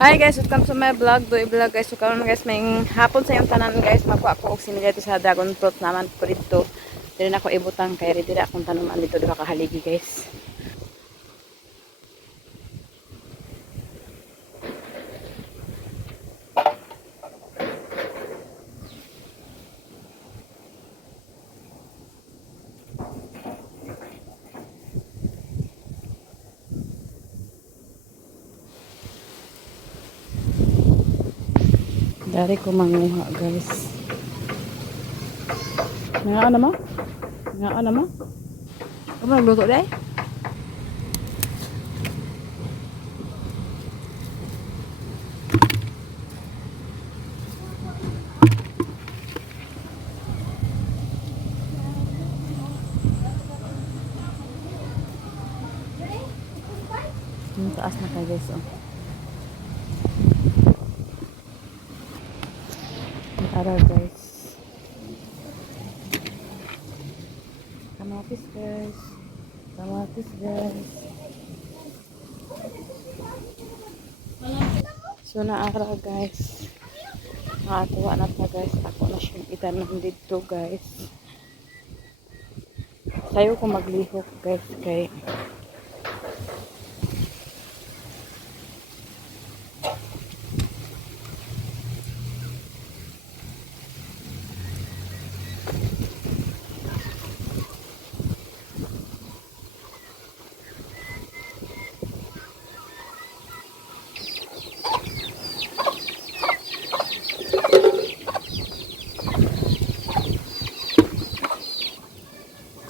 Hi guys, welcome to my vlog. Do vlog guys. So karon guys, may hapon sa yung tanan guys. Makuha ko og sinigay to sa dragon fruit naman ko dito. Dili na ko ibutang kay dili akong tanuman dito diha kahaligi guys. Dari ko manguha guys. Nga ano mo? Nga ano mo? Ano nagluto day? Yung taas na kayo guys oh. Tara guys. Kamatis guys. Kamatis guys. So naara guys. Nakatuwa na ta guys. Ako na siyang itanom dito guys. Sayo ko maglihok guys kay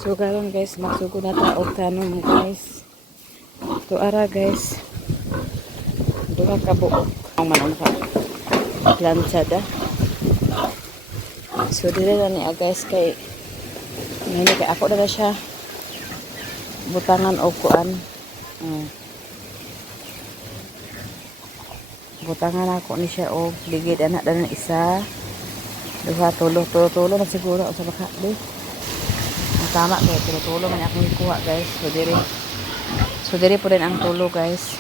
so karon guys, magsugod na ta og tanom guys. Tuara guys. Duha ka buok ang manong ka. Planchada. So dire na niya guys kay ngani kay ako na siya butangan og kuan. Butangan ako ni siya og ligid anak dalan isa. Duha tulo na siguro sa baka di. Tama kay tulo man akong ikuha guys. So dire po rin ang tulo guys.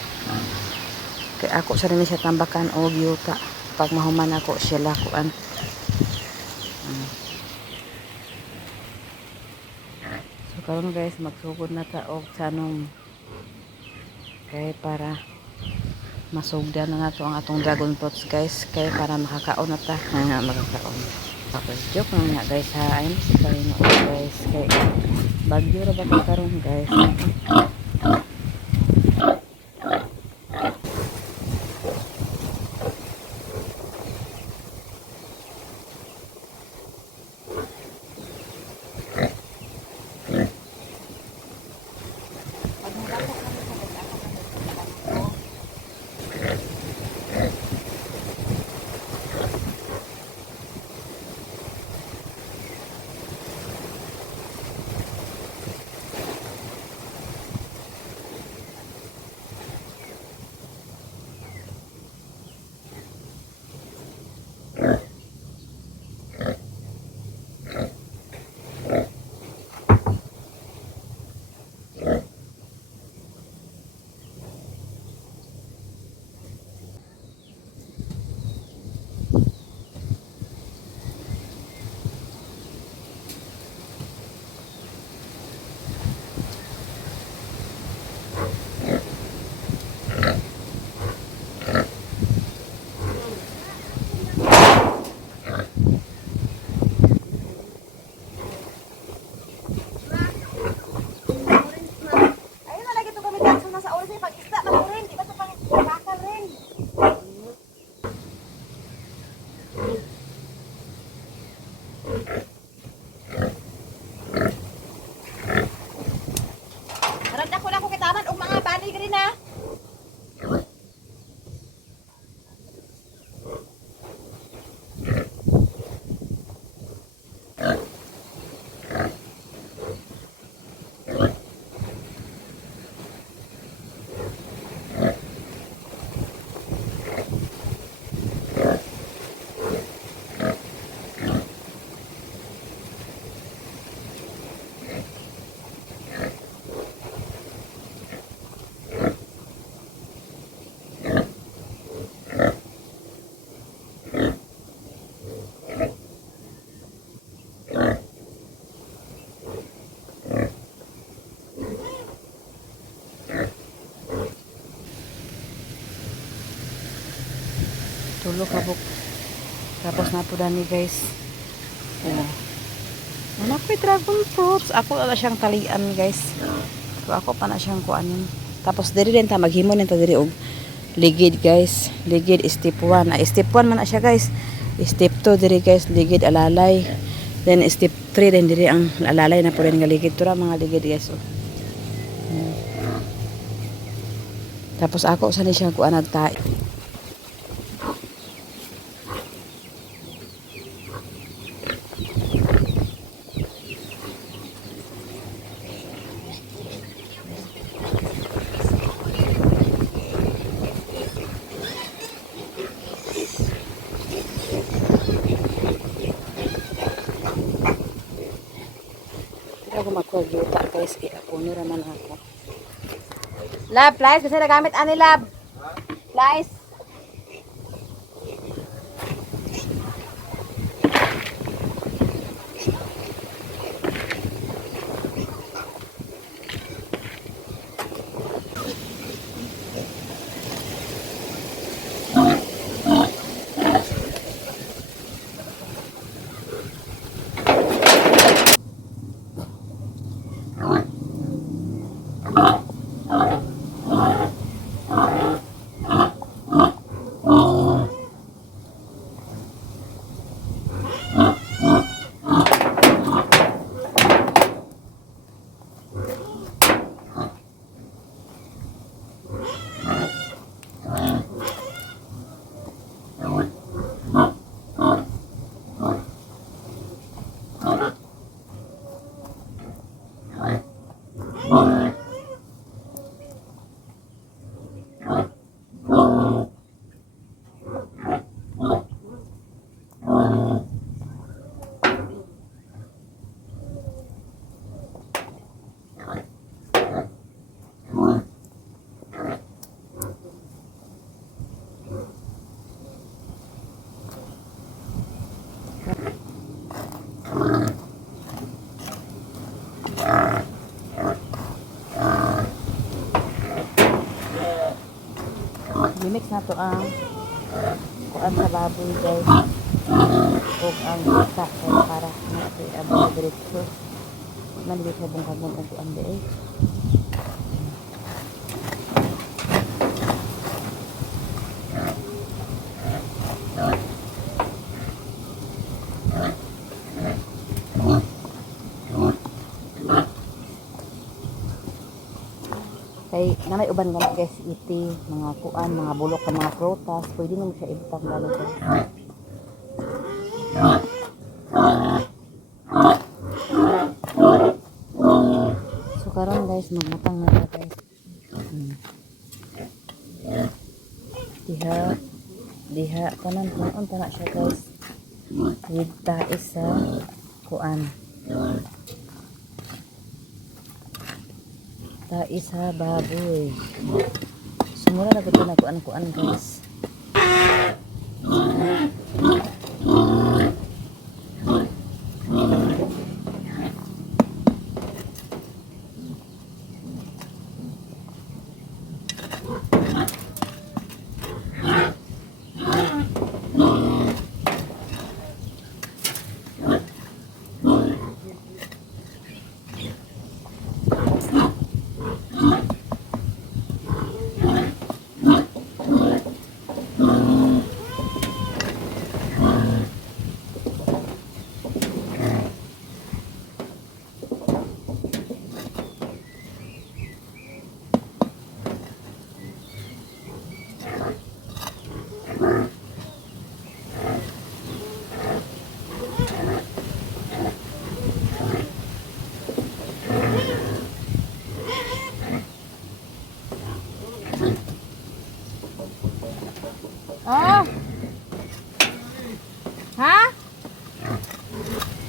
Kay ako sa rin siya tambakan og yuta. Pag mahuman ako siya lakuan. So karon guys magsugod na ta og tanom. Kay para masugdan na nato ang atong dragon fruits guys. Kay para makakaon na ta. Makakaon. Ako joke lang nga guys ha. Ayun si Karino guys. Kay bagyo ra ba karon guys. Tulo kabuk. Tapos na po dani guys. Oh. Anak ko dragon fruits. Ako na siyang talian guys. So ako pa na siyang kuanin. Tapos diri din ta maghimo nito diri og ligid guys. Ligid step 1. Step 1 man na siya guys. Step 2 diri guys ligid alalay. Then step 3 din diri ang alalay na po rin nga ligid. Tura mga ligid guys. Oh. Tapos ako sa ni siyang kuan nagtae. Ako magkuha guys, puno raman ako. Lab, Lice, kasi nagamit ani Lab. Lice. Mimix na to ang kuan sa baboy guys. O ang isa para na ito abang diretso. Manibig sa bungkagong ang kuan di eh. Kay namay uban gana guys iti mga kuan, mga bulok ka mga prutas, pwede mo siya ibutang lalo ko. So karon guys magmatang na ta guys. Diha kanan unta na siya guys. With tais sa kuan. Tais sa baboy. Sumura na gud na kuan guys. Oh. Ha?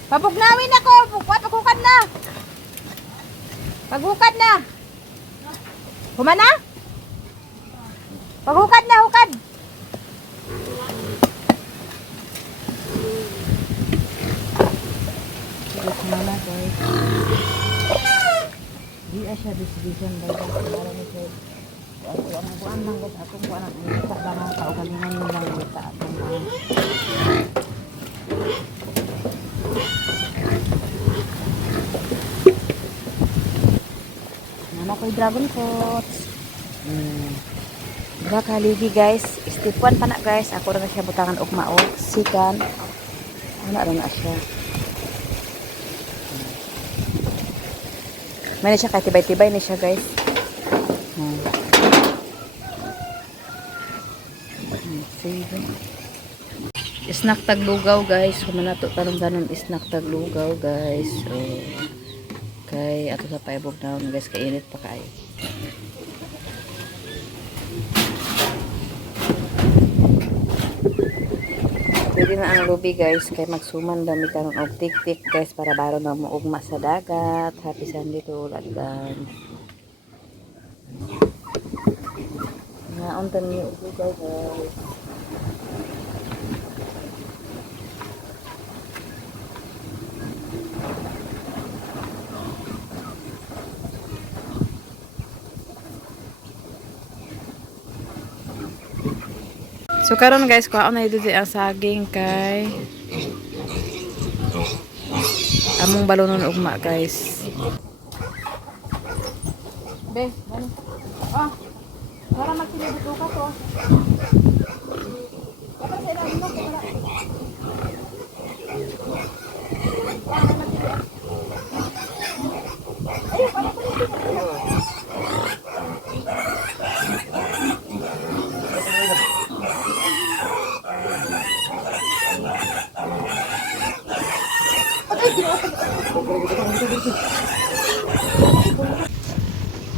Pabugnawin ako. Paghukad na. Paghukad na. Humana? Paghukad na, hukad. Humana guys. Di siya distribution guys. Para ni sir. Ang kuan lang guys, akong kuan ang ita lang ang kaugalingan lang ita. dragon fruits. Duha ka haligi guys. Step 1 pa na guys. Ako na siya butangan og maog. Sikan. Ano na siya. May siya kay tibay-tibay ni siya guys. Snack taglugaw guys. Kumanato tanong snack taglugaw guys. So, kay ato sa paibog na guys, kainit pa kayo. Pwede na ang lubi guys, kay magsuman dami karon og tik-tik guys para baro na muugma sa dagat. Happy Sunday to all advance. Ngaon tan niyo lugaw guys. So karon guys, kuha na dito ang saging kay among balonon ugma guys. Be, ano? Ah. Para magsilid dito ka to. Para sa ilalim mo para.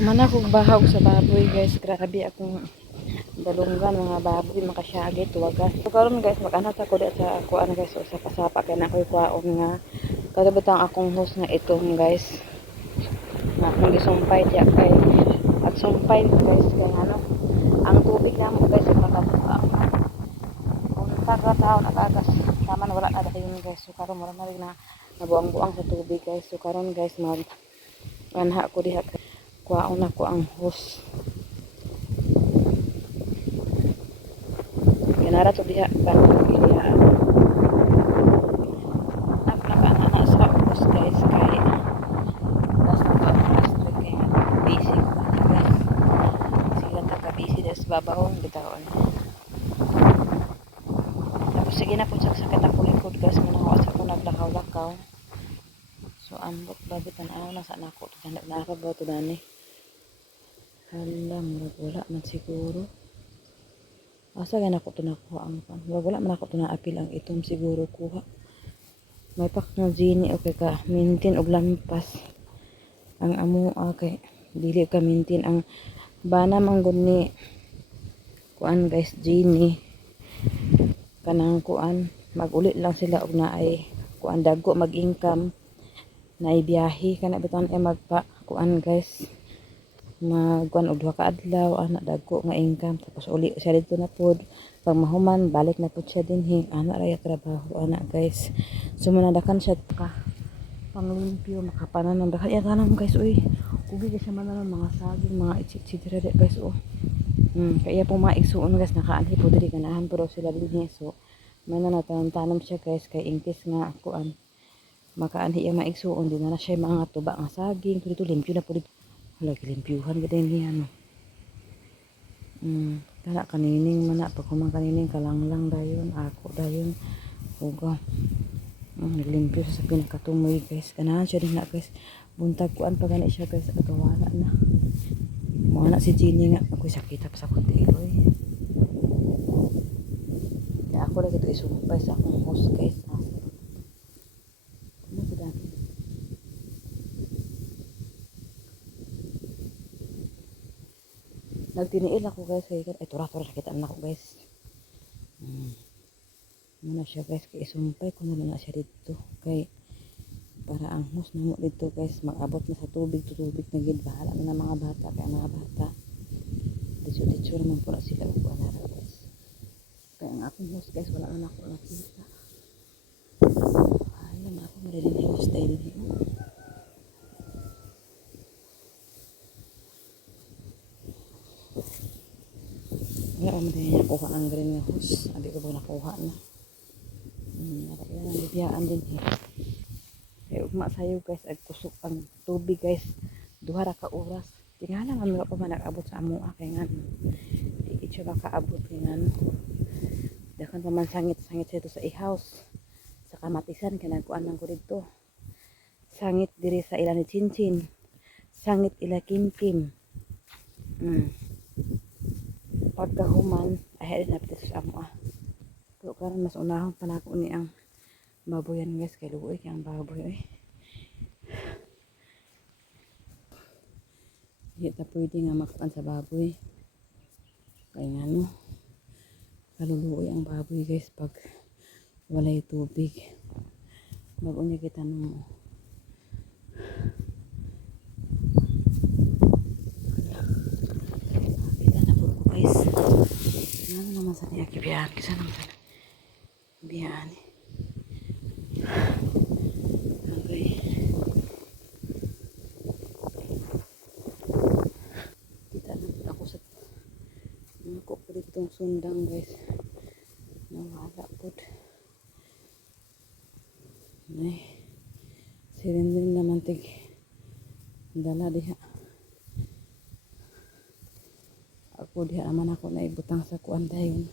Mana kong bahag sa baboy guys, grabe akong dalunggan mga baboy makasyagit wagas. So karon guys, mag-anak ako di sa ako guys o sa pasapa kay na ko'y kwaon nga kadabutang akong host nga itong guys. Na akong gisumpay diya kay at sumpay guys kay ano ang tubig namo guys sa pagkabuka. Kung taga-taon nagagas tama na wala na dayon guys. So karon wala na rin na nabuang-buang sa tubig guys. So karon guys mag anha ko diha kuwaon ako ang hose. Ganara to diha kan diha. Ako na sa hose guys kay das na to electric kay busy ko guys. Sila ta busy des babawon bitawon. Tapos sige na pud sakit ako likod guys manawa sa ko naglakaw-lakaw. So ambot babi tan-aw na sa nako tanda na ako ba to dani. Alam, wala man siguro. Asa gan ako to nakuha ang pan. Wala man ako to na apil ang itom siguro kuha. May pak na genie okay ka mintin og lampas. Ang amo okay dili ka mintin ang bana manggod ni kuan guys genie. Kanang kuan maguli lang sila og naay kuan dagko mag-income naay biyahe kana biton ay magpa kuan guys. Magkuan og duha ka adlaw ana dagko nga income tapos uli siya dito na pod pag mahuman balik na pod siya dinhi ana ra trabaho ana guys. So manadakan siya ka panglimpyo makapanan ng dakan ya tanam guys uy ugi siya manan mga saging mga itsit-itsit guys oh. Kaya po mga igsuon guys nakaanhi po diri ganahan pero sila dinhi so may nanatanom siya guys kay ingkis nga kuan makaanhi ya maigsuon din na siya mga tuba nga saging dito limpyo na po dito. Lagi limpyuhan gid niya no. Kana kanining man na pag kumang kanining kalanglang dayon ako dayon uga. Naglimpyo sa pinakatumoy guys. Ganahan siya din na guys. Buntag kuan pa gani siya guys agawala na. Mo na si Jenny nga ako sakit pa sa kunti oy. Ya ako lagi to isumpay sa akong host guys. Nagtiniil ako guys kay ay tura nakita na ako guys. Muna siya guys kay isumpay ko na siya dito kay para ang hose namo dito guys mag-abot na sa tubig na gid bahala na mga bata kay mga bata diso naman pula sila ug ana guys. Kay ang akong hose guys wala na ako nakita. Ay na ako madali hose tayo dito. Wala man din nakuha ang green nga hose. Abi ko ba nakuha na. Yan ang bibiyaan din eh. Kaya ugma sayo guys, ag kusok ang tubig guys. Duha ra ka oras. Tingala man mga pa man nag-abot sa amo kay nga. Di siya makaabot kay nga. Dakan pa man sangit-sangit sa ito sa i-house. Sa kamatisan kay nagkuan man ko dito. Sangit diri sa ila ni Chinchin. Sangit ila Kim. Pagkahuman ay na pati sa amo. Pero karon mas unahon pa nako ni ang baboyan guys kay luoy kay ang baboy. Hindi ta pwede nga makuan sa baboy. Kaya nga no, kaluluoy ang baboy guys pag walay tubig. Bago niya kita nung kita na po ko guys. Ano naman sa niya kibiyan? Kisa naman sa biyan. Okay. Ako po dito itong sundang guys. Nawala po. Ay. Sirin naman tig. Dala diha. Ako diha naman ako na ibutang sa kuan dayon.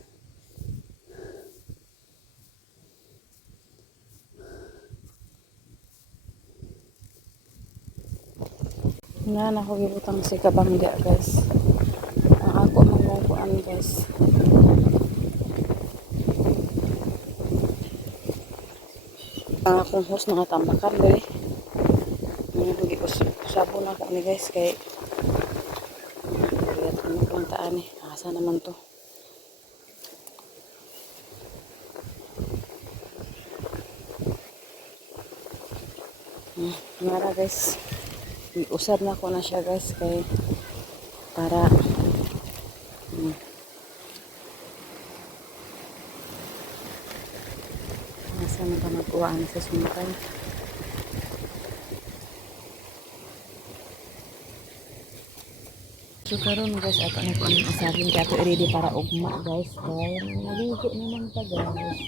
Nga na ako ibutang si kabangga guys. Ang ako mangukuan guys. Ang akong host nakatambakan dali. Hindi ko sabon ako ni guys kay kaya ano kung taan eh. Asa naman to. Mara guys. Usab na ko na siya guys kay para nasa na ka magkuhaan sa sumpay. So karon guys ato na ko ang asagin kaya ito ready para ugma guys kaya naligo naman ta guys.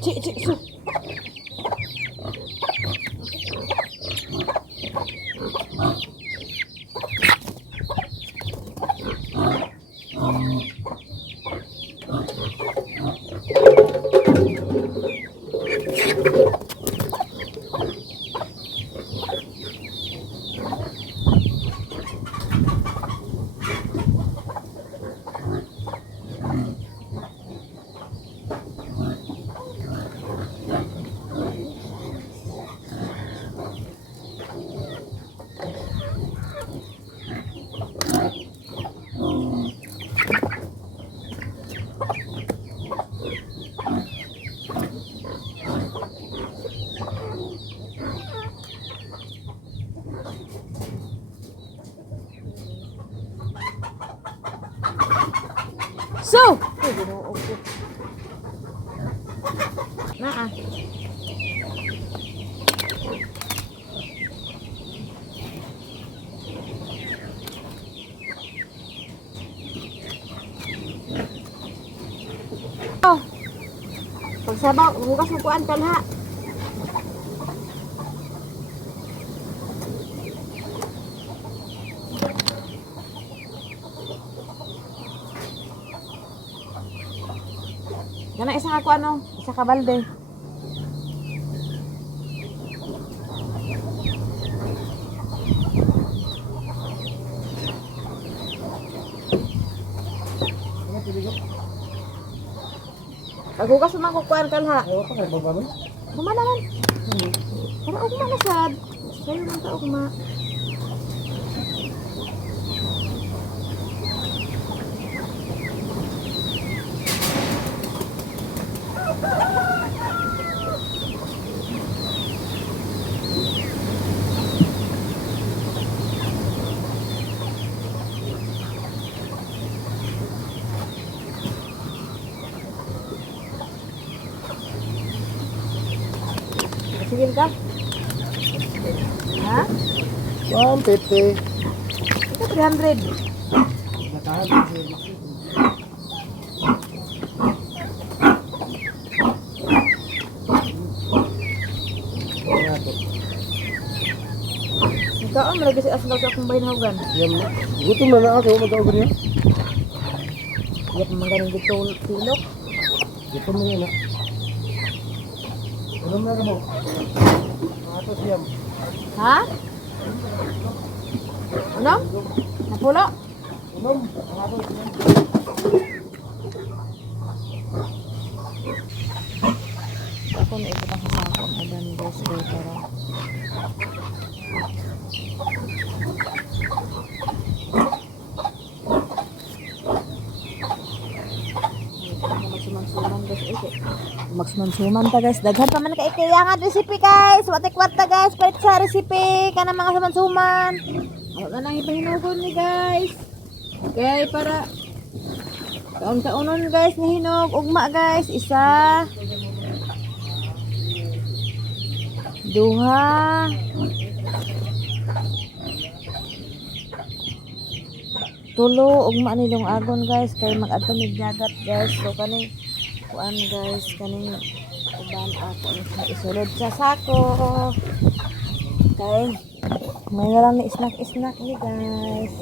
Cik, su. So, ginoo ko. Naa. Oh. Pagsabaw, bukas mo kuan kalha. Kana isa ka ano, isa ka balde. Agugas man ko kuan kalha. Ayaw pa kay babalo. Kumana man. Para ugma na sad. Sayo man ta ugma. 150. Ito 300. Nakahan. Ikaw malagi sa asal sa akong bayin hawgan. Yan. Gutom na ako. Magkaugan niya. Yak magaling dito tilok. Gutom na yan. Gutom na mo. Ato siyam. Ha? Ano? Napulo? Unom. Ato siyam. Ako na ito ang kasama ang adan guys kaya para magsuman ta guys. Daghan pa man ka ikayangan recipe guys. Wate kwarta guys. Palit sa recipe ka ng mga suman-suman. Ano na lang ipahinugon ni guys. Okay, para kaon-kaonon guys na hinog. Ugma guys. Isa. Duha. Tulo. Ugma nilong agon guys. Kaya mag-adto mig dagat guys. So kaning kuan guys. Kaning uban ako isulod sa sako. Okay. May na lang ni snack-snack ni guys.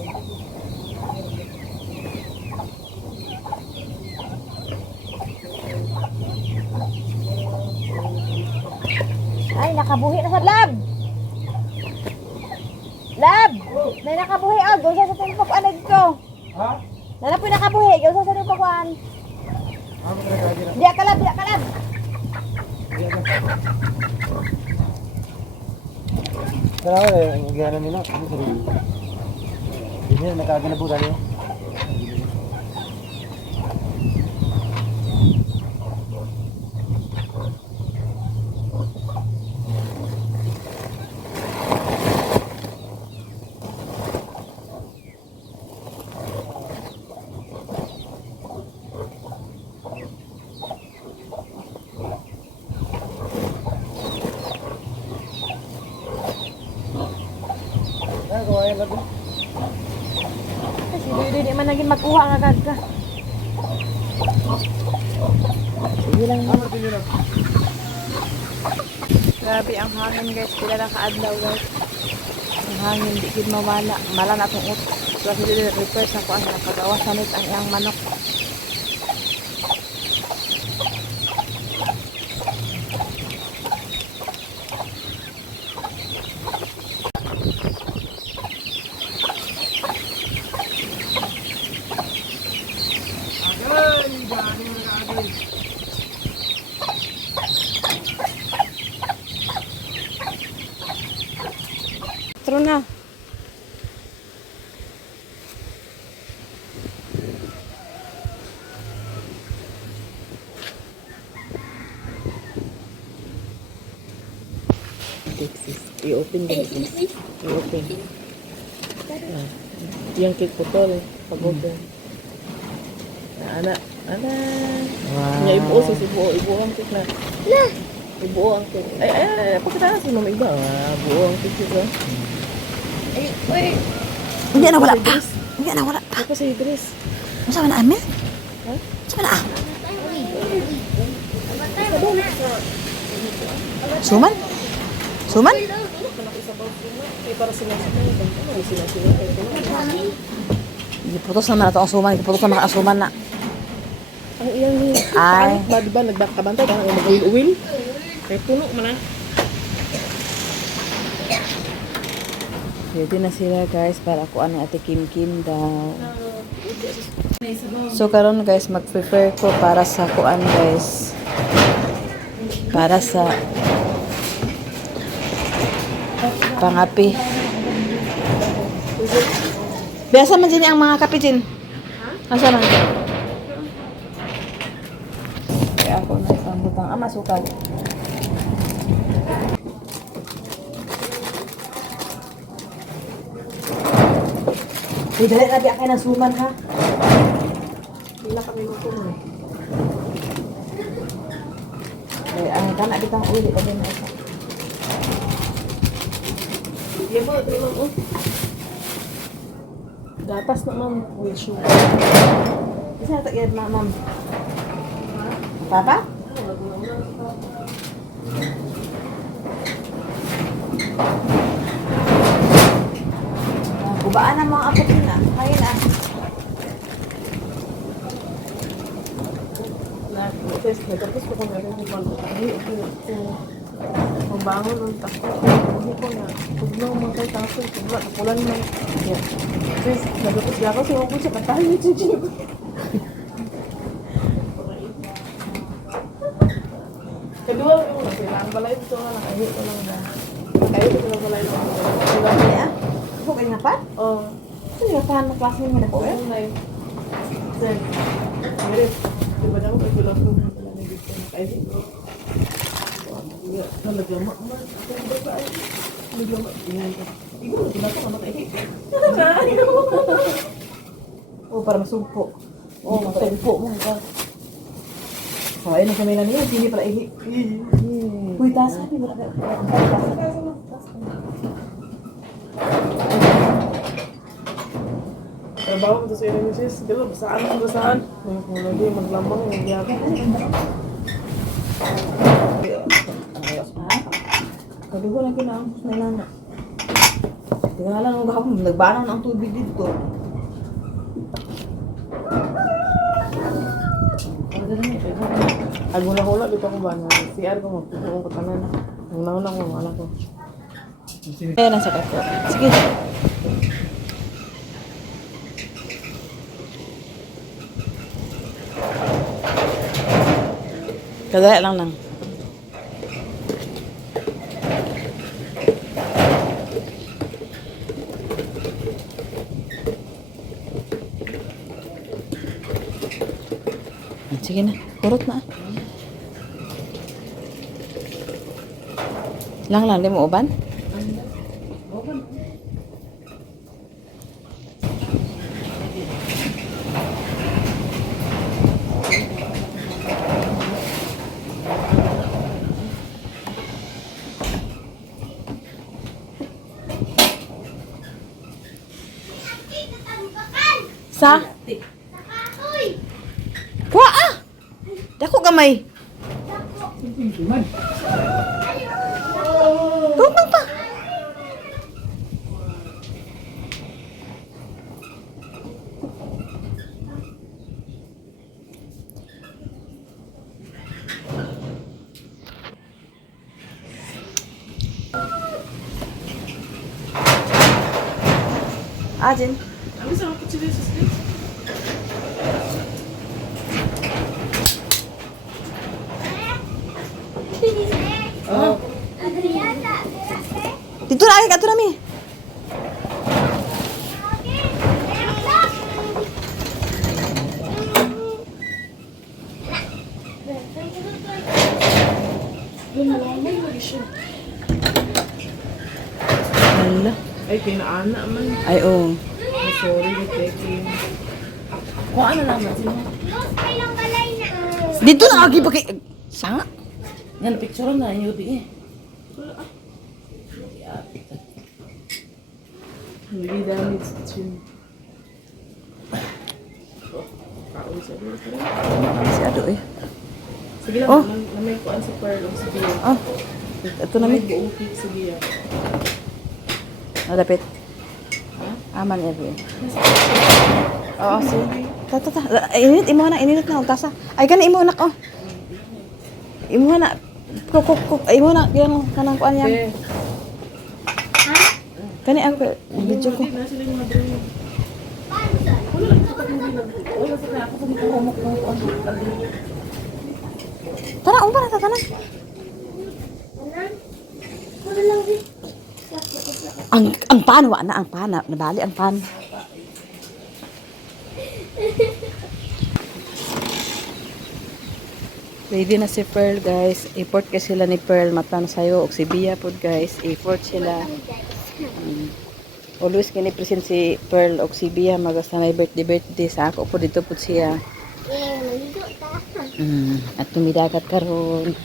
Ay, nakabuhi na sa lab. Lab! May nakabuhi ah. Gawin sa timpok anag ko. Ha? Nalapoy nakabuhi. Gawin sa timpok kuan. Ano ka nagkagila? Diya ka lab, diya ka lab. Kailangan eh, ang iganan nila. Ano sa rin? Hindi na nakaganabutan niya. Kawayan lang po. Kasi di man naging magkuha nga agad ka. Sige lang. Grabe ang hangin guys. Pila na kaadlaw guys. Ang hangin di gid mawala. Mala na itong ut. Kasi di repair sa kuan. Nakagawa sanit ang iyang manok. Tro na. I-open din. I-open. Yung cake putol. Pag-open. Ana. Nga ibuo sa ibuo. Ibuo ang cake na. Ibuo ang cake. Ay. Pagkataas mo may iba. Buo ang cake ito. Ay. Hindi na wala pa. Hindi na wala pa. Ako sa Idris. Masa na amin? Ha? Masa na? Suman? Suman? Para sinasakay. Ano sinasakay? Iputos naman na ito ang suman. Iputos naman ang suman na. Ang iyang ni... Ay. Ba, diba? Nagbakabantay ka? Ang mag-uwil-uwil? Kaya puno man na. Ready na sila guys para kuan ni Ate Kim Kim daw. So karon guys mag-prepare ko para sa kuan guys. Para sa pangapi. Biasa man din ang mga kape din. Asa man? Kaya ako na pambutang masukal. Dali na biya kayo ng suman ha. Wala kami magkumo. Ang kana bitang uli pa din ito. Sige po, tulong ko. Gatas na ma'am, with sugar. Kasi natagyan na, ma'am. Papa? Kubaan ang mga apot yun ah. Kain ah. Nagtapos ko kung meron yung pag-uwi. Mabangon ng takot. Hindi ko na. Tugnaw mga kay tapos. Tugnaw. Tapulan man. Sis, nagtapos ka ako. Siya ko siya. Katahin yung chichip. Kedua, yung nasilang balay ito nga. Nakahit ko lang na. Nakahit ko lang balay ito. Kaya ah. Ako kayo nga pa? Oo. Ano nga pa? Anong klase mo na po eh? Oo, na yun. Sir, meron. Diba na ako kay Kulang ko. Nakahit ko. Nalagama man. Nalagama. Tingnan ko. Igo na tinata ka makaihip. Oh, para masumpo. Oo, masumpo mo. So, ayun ang kamay na niya. Hindi pala ihip. Uy, tasa. Hindi mo na. Trabaho ko sa inyo, sis. Dilo, basaan mo, basaan. Kung lagi maglamang, nagyaga. Kadugo lang kinaangkos na ilana. Tingnan lang ang gahapon. Nagbanaw na ang tubig dito. Ay, hula-hula dito ko ba? CR ko mo. Kung ko tanan. Hula-hula ko, wala ko. Ayan ang sakat ko. Sige. Kadaya lang lang. Sige na, kurot na. Lang, di mo uban? Sa? Kuha ah! Dako gamay. Tumang pa. Ajin. Ano sa mga kutsili sa street? Oh. Dito na ay kato nami. Hala. Ay, kinaana man. Ay oh. Sorry, taking. Kung ano naman sila. Dito na agi pa kay sanga. Yan, picture na yung UD eh. Hindi damage sa chin. Kaoy sa dito. Si Ado eh. Sige lang, Oh. namay ko ang sa pearl o sige. Oh. Ito na mi. Buong cake sige. Malapit. Aman every. Oo, sige. Ta. Init imo na, init na tasa. Ay gani imo nak oh. Imo na. Kuk. Ay imo na yan kanang kuan yan. Okay. Kani ako video ko. Na sila yung mga drawing. Wala lang sa pag-movie lang. Wala sa kaya ako sa mga humok ng kuan. Tara, umpa na tatanan. Ang pan wa na ang pan nabali ang pan. Ready na si Pearl guys. Import kasi sila ni Pearl matan sayo og si Bia pod guys. Import sila. Always kini present si Pearl og si Bia magasanay birthday sa ako po dito pod siya. At tumidagat karon.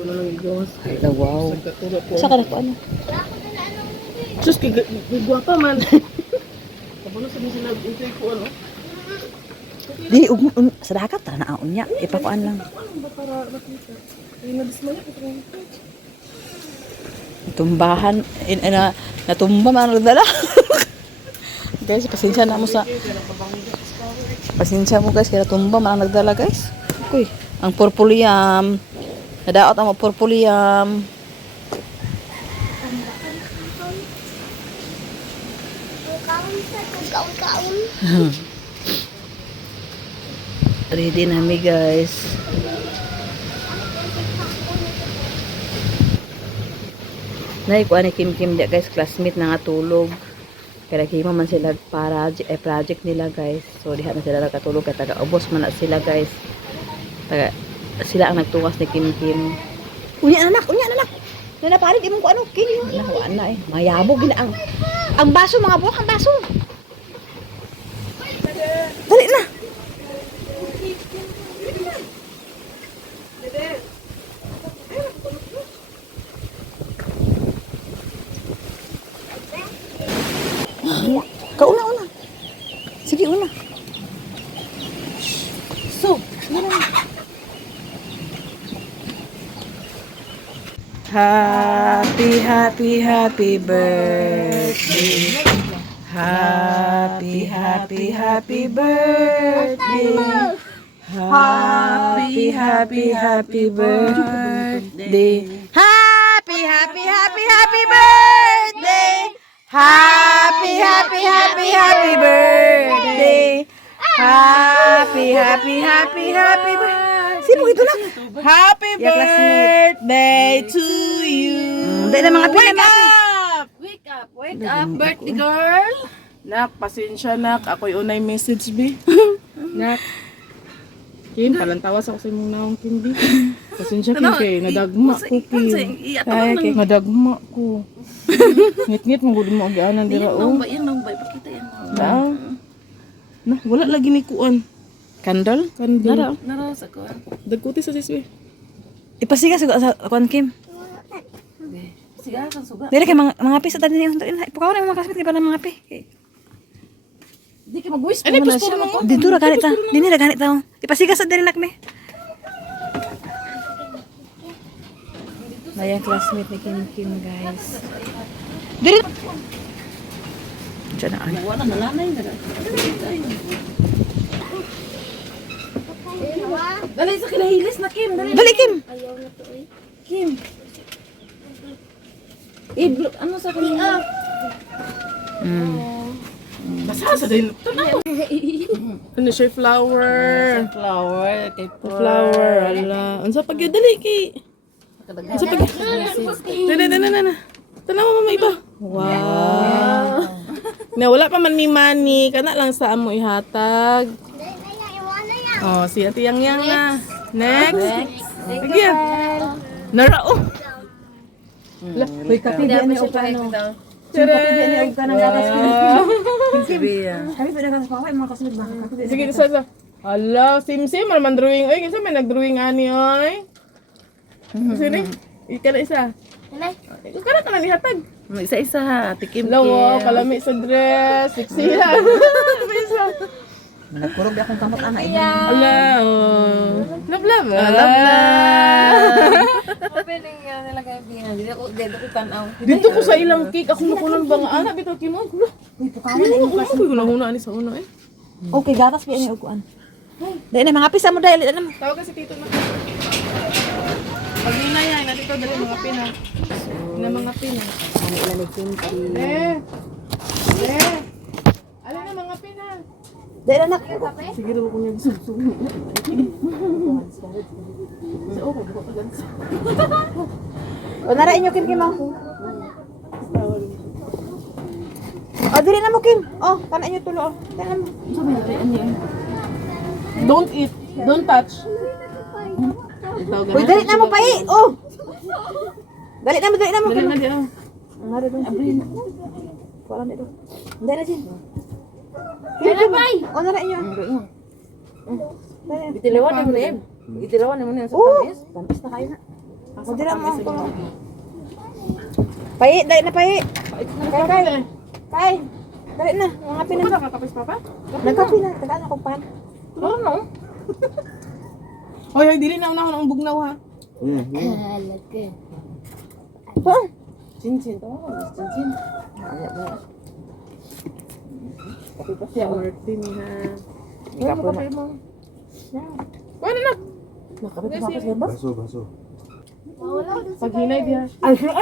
Wala lang igos. Ay, wow. Nagkatulad ko. Sa kana ko ano? Sus, gagwa man. Kabuno sa mga sila, ito ko ano. Di, sa dagat, tara na aon niya. Ipakuan lang. Ano ba para makita? Ay, nadismaya ko rin. Tumbahan, natumba man ang nagdala. Guys, pasensya na mo sa... Pasensya mo guys, kaya natumba man ang nagdala guys. Uy, ang purpuliam. Nadaot ang purpuliam. Ready na mi guys. Naikuha ni Kim Kim dia guys, classmate na nga tulog. Kaya kima man sila para project nila guys. So diha na sila nakatulog kaya taga-ubos man na sila guys. Sila ang nagtukas ni Kim Kim. Unya anak. Nanapari di mo ko ano, Kim. Nakuha na eh. Mayabog gina ang baso mga buwak, ang baso. Dali na. Kau una. Sige, una. So, Happy birthday. Happy birthday. Happy birthday. Happy birthday. Happy birthday. Happy birthday. Sino gitu lang? Happy Ya, classmate. birthday to you. Dahil na mga Wake pinamati. up! Wake up, birthday girl. Nak, pasensya nak. Ako'y unay message, bi. Nak. Kim, palantawas ako sa imong naong Kim, bi. Pasensya, Kim, kay nadagma ko, Kim. Ay, okay. Nadagma ko. Ngit-ngit, magulong mo agianan dira, oh. Yan lang ba? Pakita yan. Na, wala lagi ni kuan. Kandol? Kandil. Nara sa ko. Dagkuti sa siswi. Ipasiga sa kuan Kim. Siga kan suga. Dili kay mga api sa tadi niyo. Ipukaw na yung mga kasmit kay para mga api. Di ka mag-wish Ano, puspuro mo? Dito ra ganit ta. Dini ra ganit ta. Ipasiga sa diri nakme. Mayang classmate ni Kim guys. Diri. Diyan na ay. Wala na lanay na. Dali sa kinahilis na Kim, dali. Dali Kim. Kim. Ano sa kanina? Basa sa din. Ano siya flower? Flower, kay Flower, ala. Unsa pag yun? Dali kay. Unsa pag Dali. Tanaw mo may iba. Wow. Na wala pa man ni money, kana lang sa amo ihatag. Oh, si Ate Yang na. Next. Sige. Narao. Hoy kape di ani og kano. Kape di ani og kanang gatas Kim. Kami pwede ka sa paway mga kasmit ba? Sige, isa. Ala, sim man drawing. Oy, kinsa may nag-drawing ani oy? Sini. Ika na isa. Ikaw ka na ka na nihatag. Isa-isa ha, tikim Lawa, kalami sa dress, sexy yan. Isa. Nagkurog di akong kamot ana ini. Ala, oh. Love. Opening nila kay Pina. Dito ko tanaw. Dito ko sa ilang cake, ako nakunan ba nga anak, bitaw kimo. Uy pukawan ay mga Ako ko nahuna ani sa una eh. Okay, gatas pa ani og kuan. Dai na mga pisa mo dai na mo. Tawag ka si Tito na. Pag na yan, natito dali mga pina. Na mga pina. Ano ila ni Kim Kim. Ala na mga pina. Dai na nak. Sige ro ko niya gusto. Sa ako ko pa gansa. O nara inyo Kim Kim ako. O dili na mo Kim. Oh, kana inyo tulo. Dili na mo. Don't eat, don't touch. Uy, dali na mo pa eh. Oh. Dali na mo. Dali na di oh. Ngare dun. Wala na dito. Dali na din. Dali bay. O nara inyo. Itilawan mo na yan. Itilawan mo na yan sa Oh. tamis. Tamis na kayo na. O dili mo. Pai, dali na pai. Kay. Kay. Dali na. Mga Ano ba nakakapis papa? Nagkapi na. Tagaan akong pan. Ano? Hoy, dili na una ng bugnaw ha. Oh. Chin-chin to. Chin-chin. Kape pa siya. Martin ha. Kape na. Ano na? Nakapi pa ako sa bas. Baso. Pag hinay diya. Ay, sure.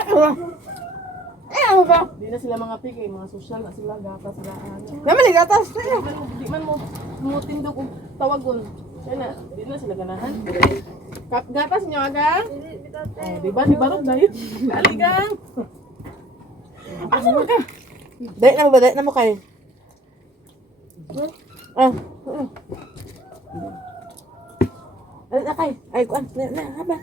Ay, ano ba? Di na sila mga pig eh. Mga social na sila. Gata sila. Naman ni gatas. Di man mo tindog og tawagon. Kaya na. Di na sila ganahan. Gatas nyo aga? Oh, di ba? Di barog dahil. Aligang. Asa mo ka? Dali na ba? Dali na mo kayo. Ah. Dali na kayo. Ay, kuan. Dali na. Haba.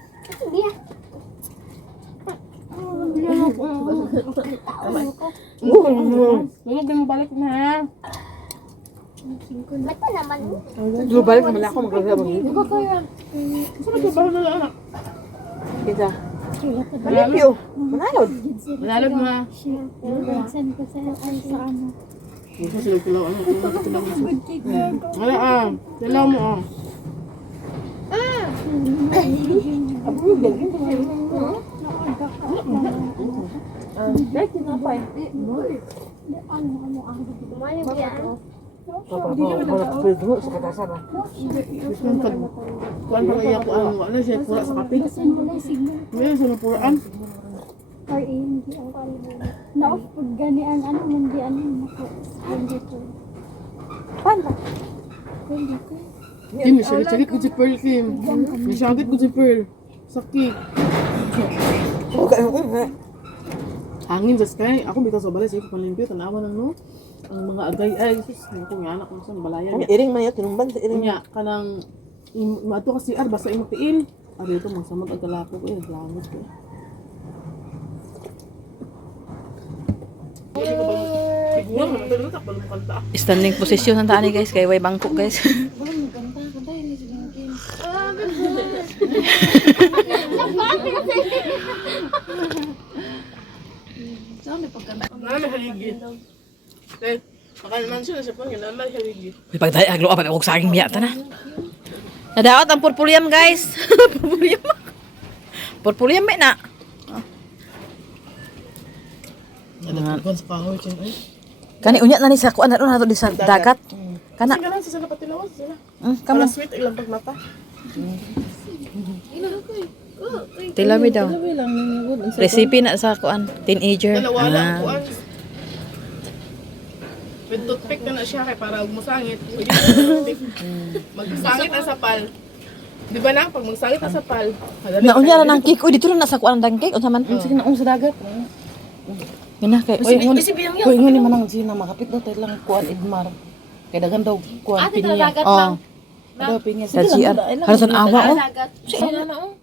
Tulog din mo balik na ha. Balik naman ako. Magkakabang dito. Saan ka ba na anak? Kita. Malipyo. Manayod. Malalog mo ha. Ito sila tulaw. Ano? Wala ah. Tulaw mo ah. Dahil tinapay. Papa, sa katasa ba? Kuan pa iya ko ano siya pura sa kapit. Meron sa napuraan. Or hindi ang kalimutan. Na-off pag gani ang ano, hindi ano, hindi po. Paano? Hindi ko. Kim, sakit ko si Pearl Kim. May sakit ko si Pearl. Sakit. Hangin sa sky. Ako bitaw sa balay sa panlimpyo. Tanawa ng no. Ang mga agay ay sus. Ako nga anak ko sa balayan niya. Iring man yun. Tinumban sa iring. Kanya kanang mato kasi basta imong tiin. Ari ito magsamag ang kalako ko. Naglangot ko. Standing position ang tani guys, kay way bangko guys. Nami haligi. Eh, naman siya sa pangin, nami haligi. May pagdaya aglo apa og saging biya ta na. Nadaot ang purpuliam guys. Purpuliam. Purpuliam may na. Nagkuhan sa kahoy siya ay. Kani unya na ni sa kuan na nato di sa dagat. Kana. Sige lang sa sila patilawas sila. Kamo. Para sweet ilang pagmata. Tilawi daw. Recipe na sa kuan teenager. Dalawa lang kuan. With toothpick na siya kay para huwag masangit. Magsangit na sa pal. Di ba na? Pag magsangit na sa pal. Na unya na nang cake. Uy dito na sa kuan ang cake. Unsa man? Sige na sa dagat. Gina kay. Uy, nguni manang sina makapit daw tayo lang kuan Idmar. Kay dagan daw kuan pinya. Oh. Daw pinya. Sa GR. Halos ang awa oh.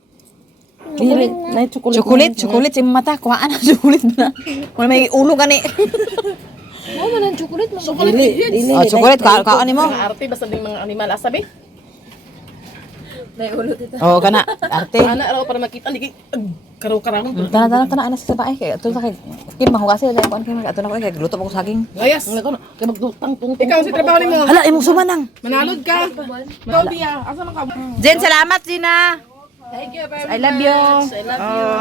Dili na chocolate. Chocolate sa mata. Kuhaan ang chocolate na. Wala may ulo gani. Dili. Oh, chocolate kaan mo. Mga arte basta ding mga animal asabi. Oh, kana arte. Ana raw para makita di karaw-karaw. Tana ana sa bae kay ato sa kay kim mahugasi dai kuan kay ato na ko kay luto pa ko saging. Layas. Kay magdutang tung. Ikaw si trabaho nimo. Hala imong sumanang. Manalod ka. Ikaw diya. Asa man ka? Jen salamat Gina. Thank you very I love you. I love you.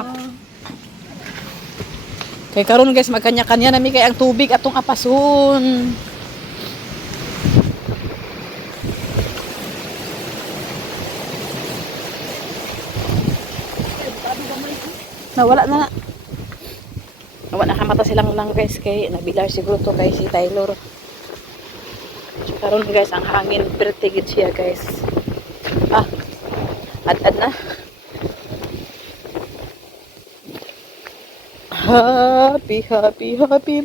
Kay karon guys magkanya-kanya nami kay ang tubig atong apason. Nawala na. Nawala nakamata silang lang guys kay nabilar siguro to kay si Taylor. So, karon guys ang hangin pertigid siya guys. Ah. Ad na. Happy birthday. Happy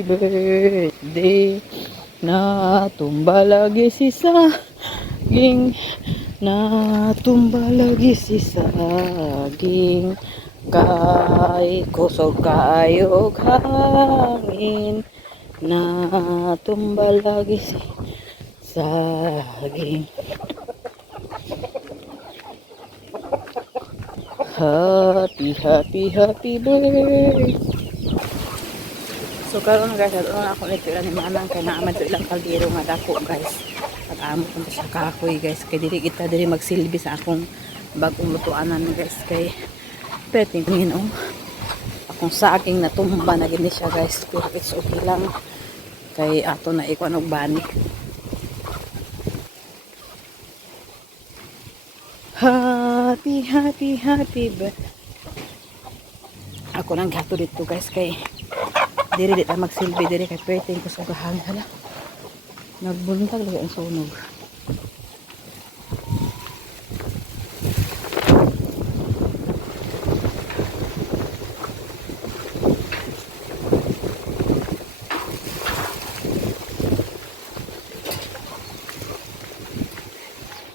birthday. Natumba lagi si saging. Natumba lagi si saging. Kay kusog kaayog hangin. Natumba lagi si saging. Happy, happy, happy birthday. So karon guys, ato na ako nito ilang manang kay naamad sa ilang kaldero nga dako guys. Pag-amo ko sa kahoy guys, kay diri kita diri magsilbi sa akong bagong lutuanan guys kay pwedeng Panginoon. Akong saging natumba na gini siya guys, pero it's okay lang kay ato na ikuan og bani. Happy, happy, happy birthday. Ako nang gato dito guys kay diri dito magsilbi diri kay pwedeng ko sa gahan hala. Nagbuntag lagi ang sunog.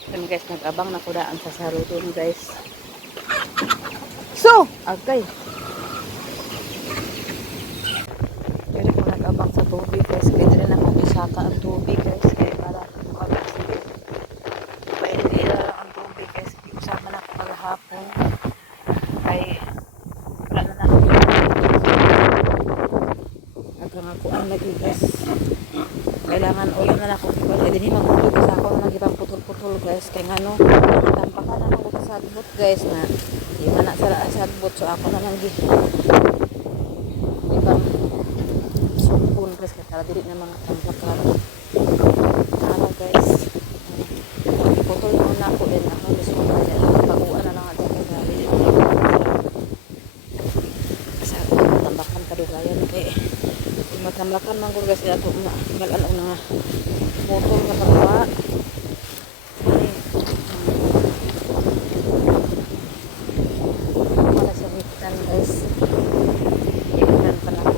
Kami guys nag-abang na kudaan sa sarudon guys. So, agay. Dili ko nag-abang sa tubig guys. Kaya dili na akong isaka ang tubig guys. Kaya para makapagsilip. Hindi na lang ang tubig guys. Usama na ako maghapon. Kaya wala na ako. Nagkangakuan lagi guys. Kailangan ulan na ako. Kaya din magputol kasi ako na nagipang-putol-putol guys. Kaya nga no, nagtampakan na ako sa sadbot guys na di man na sa sadbot. So ako na lang ibang sumpun guys. Kaya dili na mga tampakan. Ano guys. Putol na ako din. Ako mismo kaya pag-uwan na lang ako kaya dili na ako. Kasi ako tambakan kadugayan kaya matamlakan man guys ya to magal-ano na motor na pagwa para sa hitan guys hitan pa lang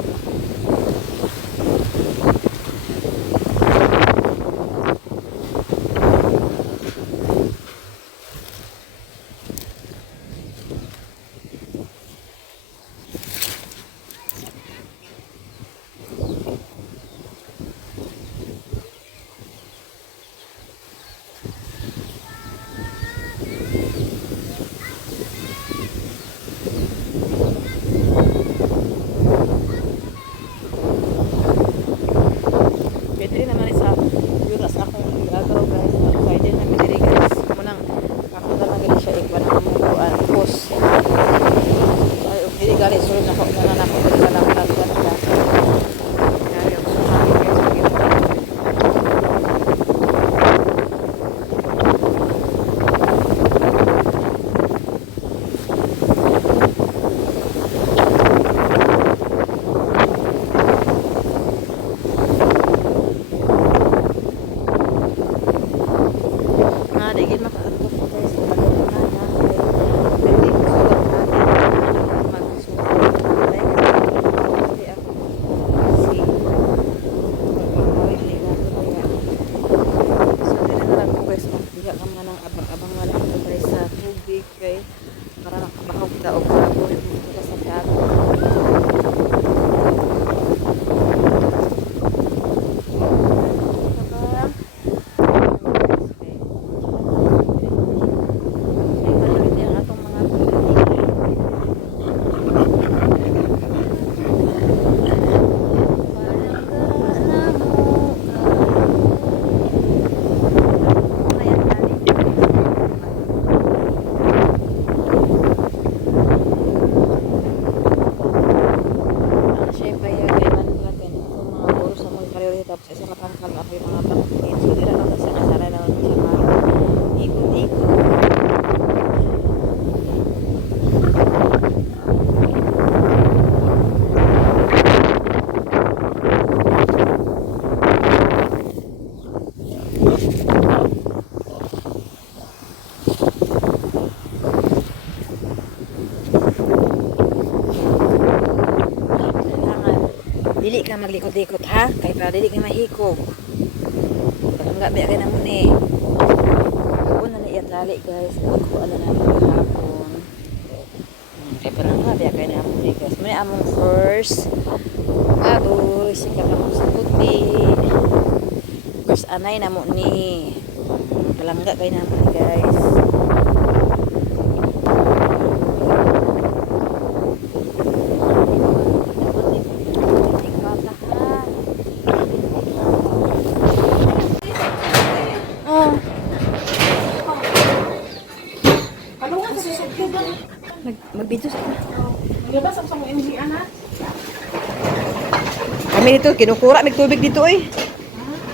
pwede naman isa yutas akong gagaw guys pwede naman diri guys munang ako na lang siya ikwa na kamukuan pos ay diri gali sulod na ako na ako diri ka lang tagwa na siya kaya ako sumali guys digid makaantok ko guys sa mga pwede ko sulat natin magsulat like hindi ako si magpapawin nila kaya so din na lang ko guys magbiga ka man ng abang-abang wala ko guys sa tubig kay para nakabahog ka o kaboy dito sa kago tapos isa matangkal ako yung mga pangkin so dila lang kasi nasaray naman siya ikot-ikot dili ka maglikot-likot ha kay para dili ka mahikog palangga biya ka na mo ni una na iya tali guys nagkuha na namin kahapon kay palangga biya ka na mo ni guys may among first baboy sikat na mo sa puti first anay na mo ni palangga kayo na mo ni guys mi dito, kinukura mig tubig dito eh.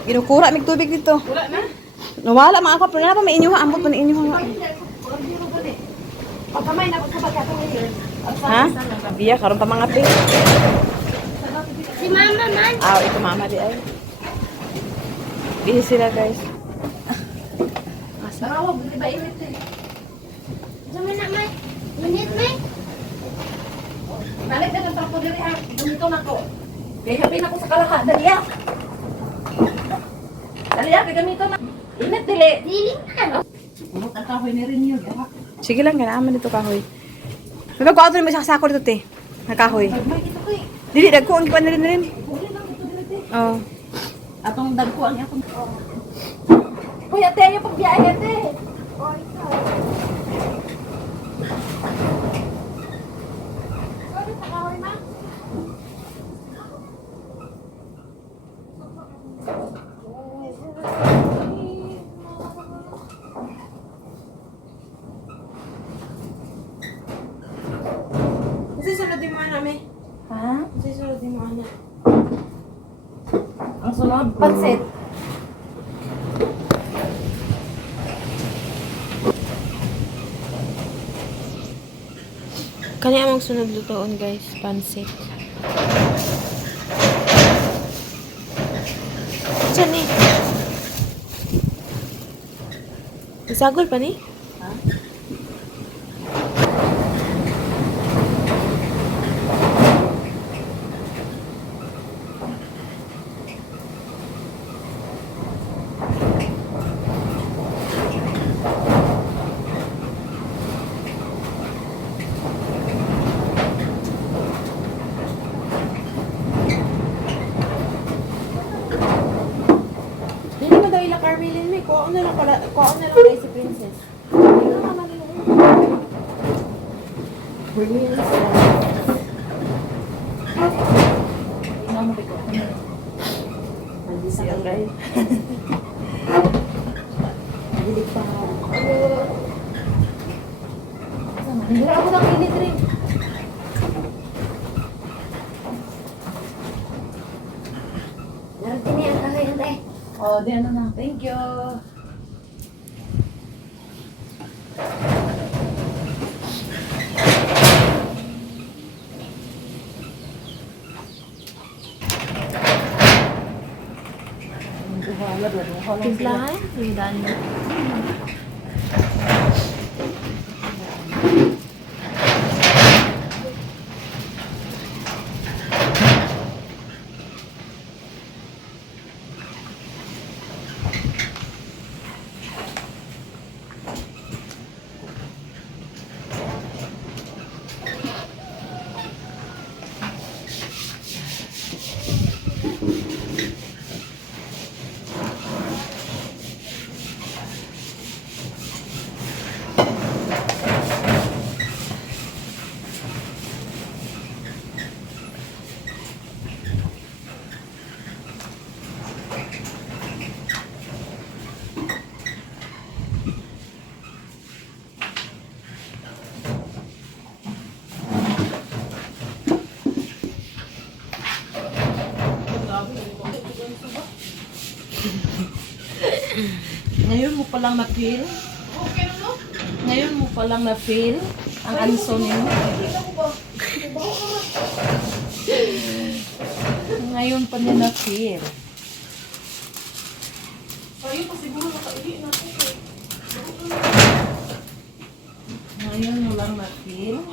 Kinukura mig tubig dito. Wala na. Nawala mga ako, pero na pa may inyuha, ambot pa ni inyuha. Pagkamay na pagkabagata ngayon. Ha? Biya, karon pa mga pig. Si mama man. Ito mama di ay. Busy sila guys. Sarawa, buti ba init eh. Sama na man. Minit man. Balik na ng trapo diri ha. Dumito na ko. Kaya happy na ko sa kalaha. Dali ah. Dali ah, gamito na. Init dili. Dili na. Pulot ang kahoy ni rin yun. Sige lang, ganaaman dito kahoy. May pagkuha ito naman sa sako dito te. Na kahoy. May ito ko eh. Dili, dagko ang ipan na rin. Huli lang ito dili. Oo. Atong dagko ang akong. Kuya, tayo pagbiyahe te. Kasi sunod din mo namin. Ha? Kasi sunod din mo anak. Ang sunod, pansit. Kani among sunod lutoon guys, pansit. Diyan ni. Isagol pa ni? Ha? Hindi mo daw ila Carmelin may kuha na lang pala, kuha na lang dahil si Princess. Siya guys. Hindi ako nang init rin. Narating niya ang kahoy ang tayo. Oh, di ano na. Thank you. Timplahan? Yung daan mo. Ngayon mo palang na-feel? Ngayon mo palang na-feel ang anso nimo? Ngayon pa niya na-feel. Ngayon mo lang na-feel?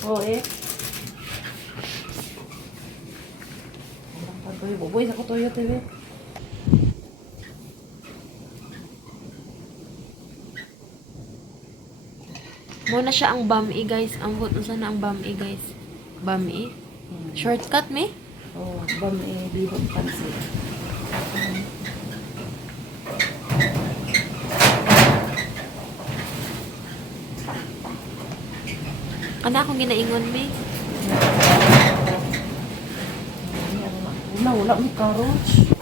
Oh, eh. Buboy sa kutoyo, TV. Muna siya ang bami guys. Ang vote unsa na ang bami guys. Bami. Shortcut me? Oh, bam eh, bihon pansit. Kana akong ginaingon me. Wala mo carrots.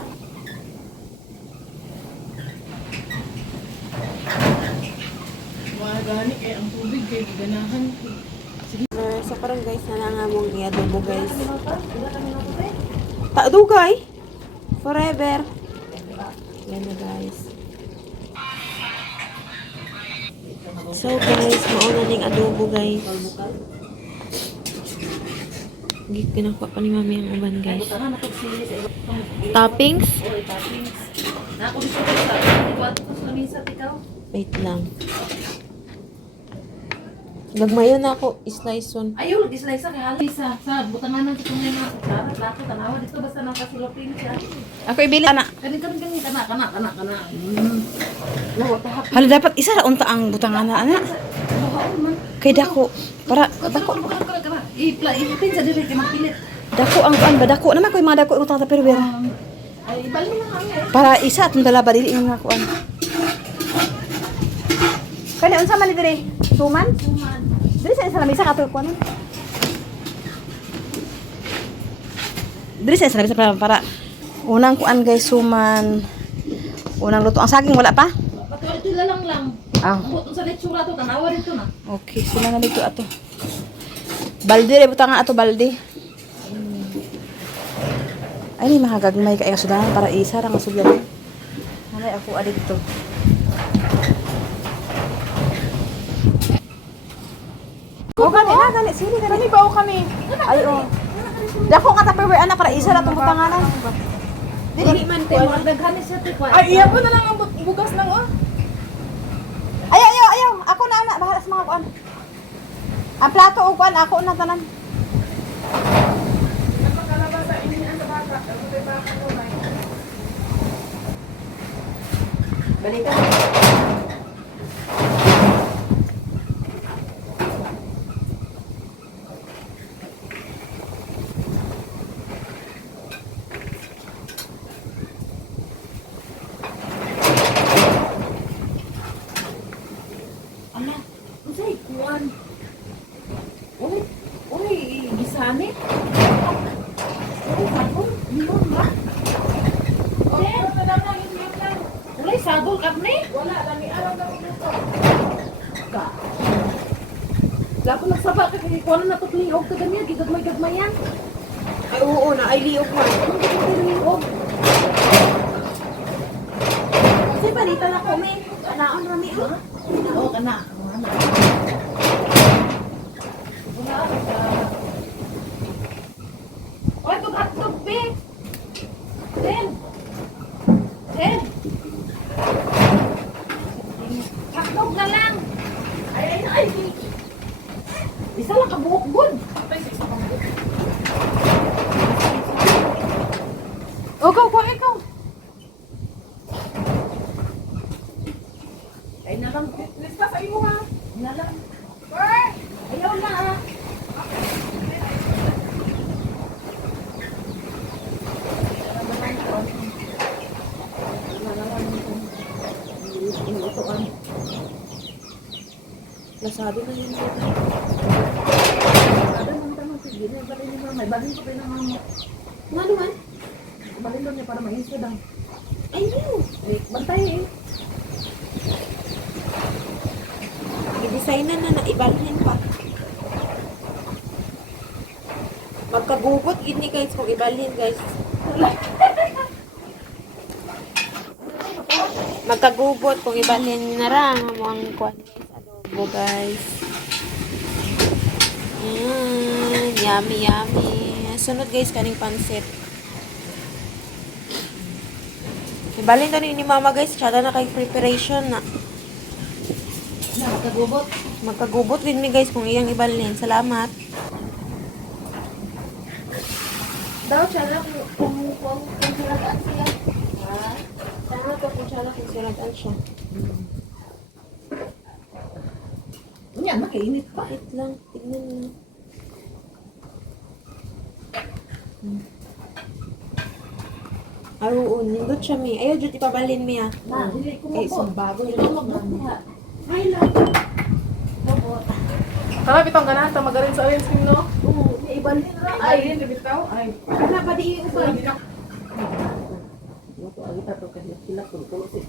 gani kay ang tubig kay ganahan. So parang guys, nanangamong i-adobo guys. Dugay. Forever. Yan na guys. So guys, mauna ning adobo guys. Ginakuha pa ni mami ang uban guys. Toppings? Wait lang. Gagmayon na ako, isliceon. Ayaw, dislike sa kay halis sa butangan ng itong mga kutsara, plato, tanawa dito basta nang kasulapin siya. Ako ibili ana. Kani kana. Hala dapat isa ra unta ang butangan na ana. Kay dako para dako Kana. Ipin sa dili kay makilit. dako ang kuan ba dako naman koy mga dako utang ta pero Ay ibalik na kami. para isa atong dala ba dili nga kuan. Kani unsa man ni dire? Suman? Diri sa lamisa ka to kuan. Diri sa lamisa para unang kuan guys suman. Unang luto ang saging wala pa? Patuloy ito lang. Ah. Ang butong sa lechura to tanawa dito na. Okay, sila na dito ato. Balde re butangan ato balde. Ay ni mahagagmay kay sudahan para isa ra nga sugyan. Nanay ako adito. O gani sili gani ba o kami? Ay o. Dako nga tupperware ana para isa ra tong butanganan. Dili man te mo daghan sa te kwa. Ay, iya ko na lang ang bugas ng Ayaw. Ako na ana bahala sa mga kuan. Ang plato o kuan ako na tanan. Balikan. Unsay kuan? Uy, gisani. Sabon, yun ba? Wala sabon karne? Wala, lami araw na dito. Ka. Lapo nagsaba ka kay kuan na to liog ka ganyan, gigagmay-gagmayan. Ay, oo na, ay liog man. Liog. Kasi balita na ko may anaon rami ha. Oo kana. Oy, tug-atug be. Den. Hotdog na lang. Ay. Isa lang kabuok gud. O, ikaw. Ay na lang. Lista sa imo ha. Na lang. Ayaw na ha. Nasabi na yun. May balin ko pinang Ano man? balin doon niya para ma-insta daw. Ay, yun. Bantay eh. I-designan na ibalhin pa. Magkagugot gini guys kung ibalhin guys. Magkagugot kung ibalhin na lang mo ang kuan guys. Adobo guys. Yummy. Sunod guys kaning pansit. Ibalhin to ni mama guys. Tsada na kay preparation na. Nakagubot. Magkagubot din mi guys kung iyang ibalhin. Salamat. Daw siya lang kung sirataan siya. Sana to kung siya kung sirataan siya. Yan, makainit pa. Wait lang. Tignan mo. Oo, nindot siya mi. Ayaw, dyan ipabalin mi ah. Na, dili ko Eh, mo. isang bago Dili yun. ko magbuha. Ay lang. Dobot. Tara, bitong ganahan ta magarin sa orange cream, no? Oo, may ibalin ra. Ay, hindi bitaw. Ay, Kana pa di uban. Ito, agita to kasi sila kung kulo si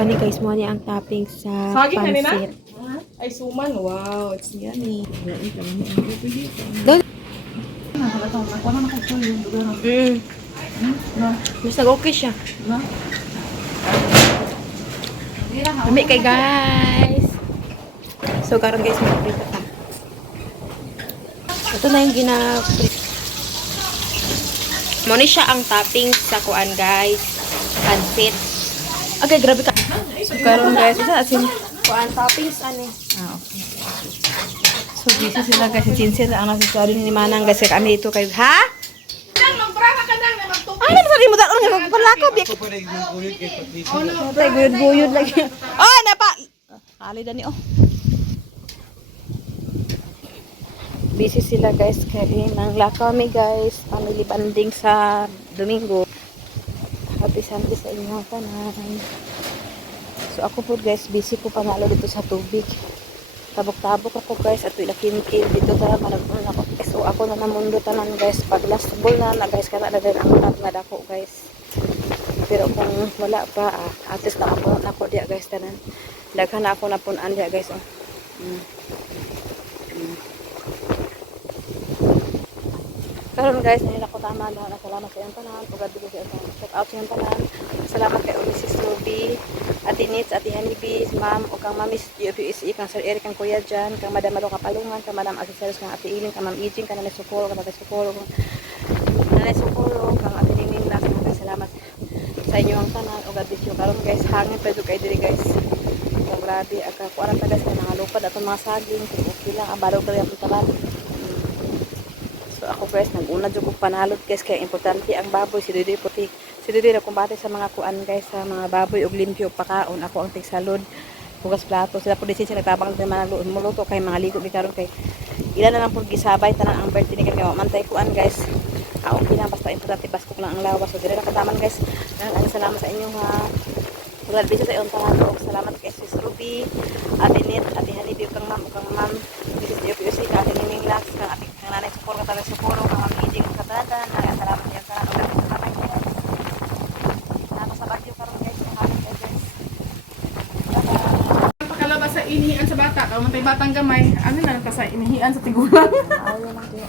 Kani guys mo ni ang topping sa Saging na nila? pansit. Ay, suman. Wow, it's yummy. Mas nag-okay siya. Lami kay guys. So karon guys, mag-prito ka. Ito na yung Muna siya ang topping sa kuan guys. Pansit. Okay, grabe ka. So karon guys, isa asin kuan toppings ani. So busy sila guys, si Chinsin ang nasasari ni Manang guys kami dito kay ha? Ano sa mo daon nga pala ko bi. Tay guyod-guyod lagi. Oh, napa. Ali dani oh. Busy sila guys kay nang lakaw mi guys, family banding sa Domingo. Happy Sunday sa inyo tanan. So ako po guys, busy po panalo dito sa tubig. Tabok-tabok ako guys at ilakim-kim dito ta managmon ako. So ako na namundo tanan guys pag last ball na guys kana na din ang tag nga dako guys. Pero kung wala pa at least na ako dia guys tanan. Daghan na ako napun-an dia guys oh. Karon guys, nila ko tama na salamat sa iyong tanan. Ugad dito sa iyong shout out sa iyong tanan. Salamat kay Mrs. Ruby, Ate Nits, Ate Honeybee, Ma'am, o kang Mamis UPSE, kang Sir Eric, kang Kuya Jan, kang Madam Malo Kapalungan, kang Madam Accessories, kang Ate Iling, kang Ma'am Ijing, kang Nanay Sukuro, kang Tatay Sukuro, kang Nanay Sukuro, kang Ate Ningning Las, kang salamat sa inyo ang tanan. Ugad dito karon guys, hangin pa kay diri guys. So grabe, aga kuara ta guys kay nangalupad atong mga saging, okay lang ang baro kay ang tanan. So ako guys, nag-una jud ko panalod guys kaya importante ang baboy si Didi puti. Si Didi na kumbate sa mga kuan guys, sa mga baboy ug limpyo pakaon. Ako ang tigsalod, hugas plato. Sila po din sila nagtabang din man muluto kay mga ligo bi karon kay ilan na lang pud gisabay tanan ang birthday ni kay mantay kuan guys. Okay na basta importante baskok lang ang lawas. So dire na kadaman guys. Salamat sa inyo ha. Tulad bisa sa iyong tanan og salamat kay Sis Ruby, Ate Nit, Ate Honeybee kang ma'am, Mrs. UPSC, Ate Nining Lax, kang Ate kang Nanay Sukuro, kang Tatay Sukuro, kang Ma'am Ijing, kang Katatan. Salamat niyo sa ulit sa kamay ko. Salamat sa bagyo karon guys, ang aming guys. Pakalabas sa inihian sa bata. Kung matay batang gamay, ano na sa inihian sa tigulang. Ayaw lang diya.